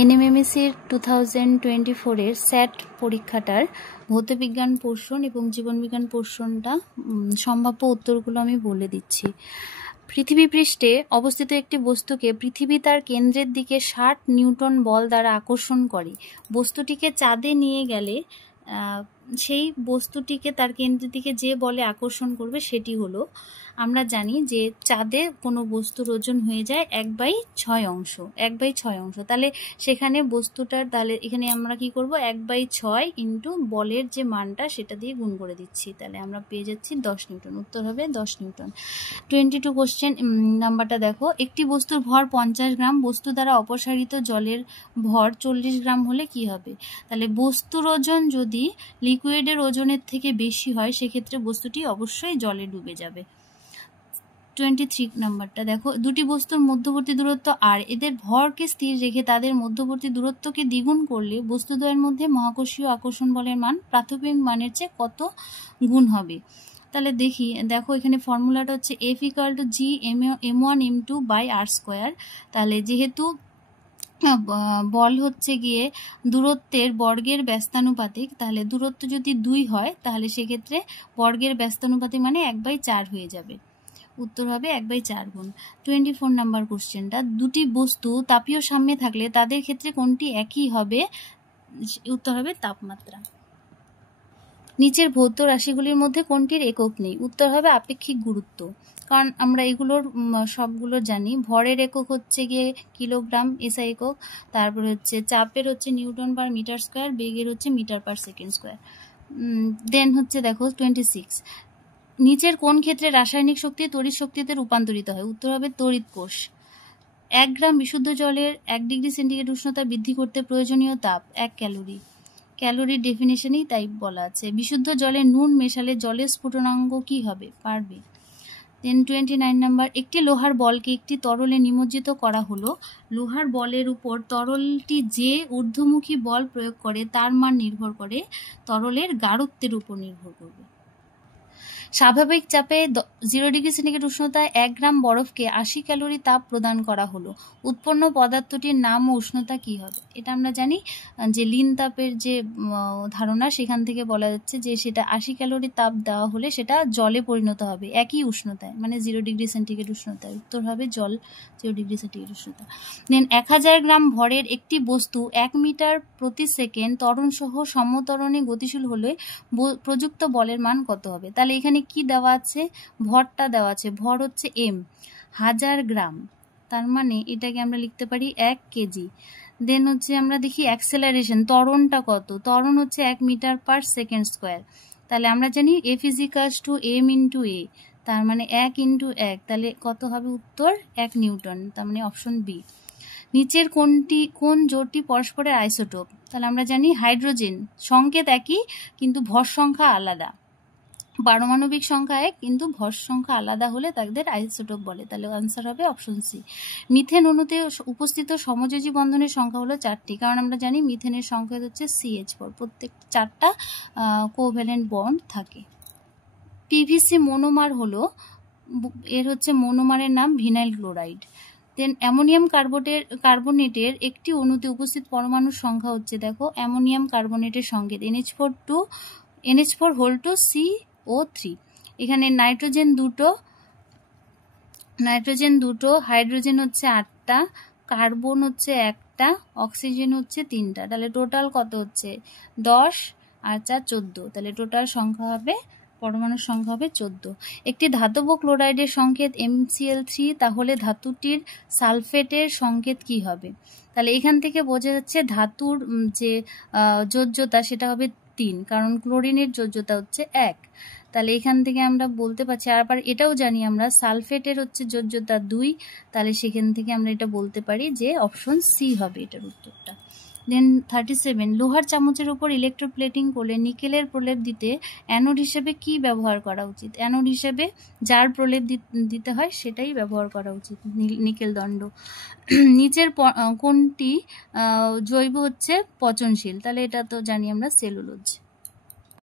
এনএমএমএসির 2024-এর স্যাট পরীক্ষাটার ভৌতবিজ্ঞান portion এবং জীবনবিজ্ঞান পোর্শনটা সম্ভাব্য উত্তরগুলো আমি বলে দিচ্ছি। পৃথিবী পৃষ্ঠে অবস্থিত একটি বস্তুকে পৃথিবী তার কেন্দ্রের দিকে 60 নিউটন বল দ্বারা আকর্ষণ করে। বস্তুটিকে চাঁদে নিয়ে গেলে সেই বস্তুটিকে তার কেন্দ্রের দিকে যে বলে আকর্ষণ করবে সেটি হলো, আমরা জানি যে চাঁদে কোনো বস্তুর ওজন হয়ে যায় 1/6 অংশ, 1/6 অংশ। তাহলে সেখানে বস্তুটার, তাহলে এখানে আমরা কি করব, 1/6 ইন্টু বলের যে মানটা সেটা দিয়ে গুণ করে দিচ্ছি, তাহলে আমরা পেয়ে যাচ্ছি 10 নিউটন। উত্তর হবে 10 নিউটন। 22 কোশ্চেন নাম্বারটা দেখো, একটি বস্তুর ভর 50 গ্রাম, বস্তু দ্বারা অপসারিত জলের ভর 40 গ্রাম হলে কি হবে? তাহলে বস্তুর ওজন যদি লিকুইডের ওজনের থেকে বেশি হয় সেক্ষেত্রে বস্তুটি অবশ্যই জলে ডুবে যাবে। 23 নাম্বারটা দেখো, দুটি বস্তুর মধ্যবর্তী দূরত্ব আর, এদের ভরকে স্থির রেখে তাদের মধ্যবর্তী দূরত্বকে দ্বিগুণ করলে বস্তুদ্বয়ের মধ্যে মহাকর্ষীয় আকর্ষণ বলের মান প্রাথমিক মানের চেয়ে কত গুণ হবে? তাহলে দেখো এখানে ফর্মুলাটা হচ্ছে F = G m1 m2/r²। তাহলে যেহেতু বল হচ্ছে গিয়ে দূরত্বের বর্গের ব্যস্তানুপাতিক, তাহলে দূরত্ব যদি 2 হয় তাহলে সেক্ষেত্রে বর্গের ব্যস্তানুপাতিক মানে 1/4 হয়ে যাবে। উত্তর হবে 1/4 গুণ। 24 নাম্বার কোশ্চেনটা, দুটি বস্তু তাপীয় সাম্যে থাকলে তাদের ক্ষেত্রে কোনটি একই হবে? উত্তর হবে তাপমাত্রা। নিচের ভৌত রাশিগুলির মধ্যে কোনটির একক নেই? উত্তর হবে আপেক্ষিক গুরুত্ব, কারণ আমরা এগুলোর সবগুলো জানি। ভরের একক হচ্ছে গিয়ে কিলোগ্রাম এসআই একক, তারপরে হচ্ছে চাপের হচ্ছে নিউটন পার মিটার স্কোয়ার, বেগের হচ্ছে মিটার পার সেকেন্ড স্কোয়ার। দেন হচ্ছে দেখো 26, নিচের কোন ক্ষেত্রে রাসায়নিক শক্তি তড়িৎ শক্তিতে রূপান্তরিত হয়? উত্তর হবে তড়িৎ কোষ। 1 গ্রাম বিশুদ্ধ জলের 1 ডিগ্রি সেন্টিগ্রেড উষ্ণতা বৃদ্ধি করতে প্রয়োজনীয় তাপ 1 ক্যালোরি। ক্যালোরির ডেফিনেশনেই তাই বলা আছে। বিশুদ্ধ জলে নুন মেশালে জলের স্ফুটনাঙ্ক কি হবে? পারবে। দেন 29 নাম্বার, একটি লোহার বলকে একটি তরলে নিমজ্জিত করা হলো। লোহার বলের উপর তরলটি যে ঊর্ধ্বমুখী বল প্রয়োগ করে তার মান নির্ভর করে তরলের গাঢ়ত্বের উপর নির্ভর করবে। স্বাভাবিক চাপে 0 ডিগ্রি সেন্টিগ্রেড উষ্ণতায় 1 গ্রাম বরফকে 80 ক্যালোরি তাপ প্রদান করা হলো। উৎপন্ন পদার্থটির নাম ও উষ্ণতা কি হবে? এটা আমরা জানি যে লিন তাপের যে ধারণা, সেখান থেকে বলা যাচ্ছে যে সেটা 80 ক্যালোরি তাপ দেওয়া হলে সেটা জলে পরিণত হবে একই উষ্ণতায়, মানে 0 ডিগ্রি সেন্টিগ্রেড উষ্ণতায়। উত্তর হবে জল, 0 ডিগ্রি সেন্টিগ্রেড উষ্ণতা। দেন 1000 গ্রাম ভরের একটি বস্তু 1 মিটার প্রতি সেকেন্ড ত্বরণ সহ সমত্বরণে গতিশীল হলে প্রযুক্ত বলের মান কত হবে? তাহলে এখানে কি দেওয়া আছে? ভরটা দেওয়া আছে, ভর হচ্ছে m, 1000 গ্রাম, তার মানে এটাকে আমরা লিখতে পারি 1 কেজি। দেন হচ্ছে আমরা দেখি অ্যাক্সেলারেশন, ত্বরণটা কত? ত্বরণ হচ্ছে 1 মিটার পার সেকেন্ড স্কোয়ার। তাহলে আমরা জানি F = m × a, তার মানে 1 × 1, তাহলে কত হবে উত্তর? 1 নিউটন, তার মানে অপশন বি। নিচের কোন জোড়টি পরস্পরের আইসোটোপ? তাহলে আমরা জানি হাইড্রোজেন, সংকেত একই কিন্তু ভর সংখ্যা আলাদা। পারমাণবিক সংখ্যা এক কিন্তু ভর সংখ্যা আলাদা হলে তাদের আইসোটোপ বলে, তাহলে আনসার হবে অপশন সি। মিথেন অণুতে উপস্থিত সমযোজী বন্ধনের সংখ্যা হলো 4টি, কারণ আমরা জানি মিথেনের সংখ্যা হচ্ছে CH4, প্রত্যেক 4টা কোভ্যালেন্ট বন্ড থাকে। পিভিসি মনোমার হলো, এর হচ্ছে মনোমারের নাম ভিনাইল ক্লোরাইড। দেন অ্যামোনিয়াম কার্বনেটের একটি অণুতে উপস্থিত পরমাণুর সংখ্যা হচ্ছে, দেখো অ্যামোনিয়াম কার্বনেটের সংকেত NH4 এখানে নাইট্রোজেন দুটো, হাইড্রোজেন হচ্ছে 8টা, কার্বন হচ্ছে 1টা, অক্সিজেন হচ্ছে 3টা, তাহলে টোটাল কত হচ্ছে? 10 আর 4 14, তাহলে টোটাল সংখ্যা হবে, পরমাণুর সংখ্যা হবে 14। একটি ধাতব ক্লোরাইডের সংকেত MCl3, তাহলে ধাতুটির সালফেটের সংকেত কি হবে? তাহলে এখান থেকে বোঝা যাচ্ছে ধাতুর যে যোজ্যতা সেটা হবে 3, কারণ ক্লোরিনের যোজ্যতা হচ্ছে 1। তাহলে এখান থেকে আমরা বলতে পারছি, আবার এটাও জানি আমরা সালফেটের হচ্ছে যোজ্যতা 2, তাহলে সেখান থেকে আমরা এটা বলতে পারি যে অপশন সি হবে এটার উত্তরটা। দেন 37, লোহার চামচের উপর ইলেকট্রোপ্লেটিং করলে নিকেলের প্রলেপ দিতে অ্যানোড হিসেবে কি ব্যবহার করা উচিত? অ্যানোড হিসেবে যার প্রলেপ দিতে হয় সেটাই ব্যবহার করা উচিত, নিকেল দণ্ড। নিচের কোনটি জৈব হচ্ছে পচনশীল? তাহলে এটা তো জানি আমরা সেলুলোজ।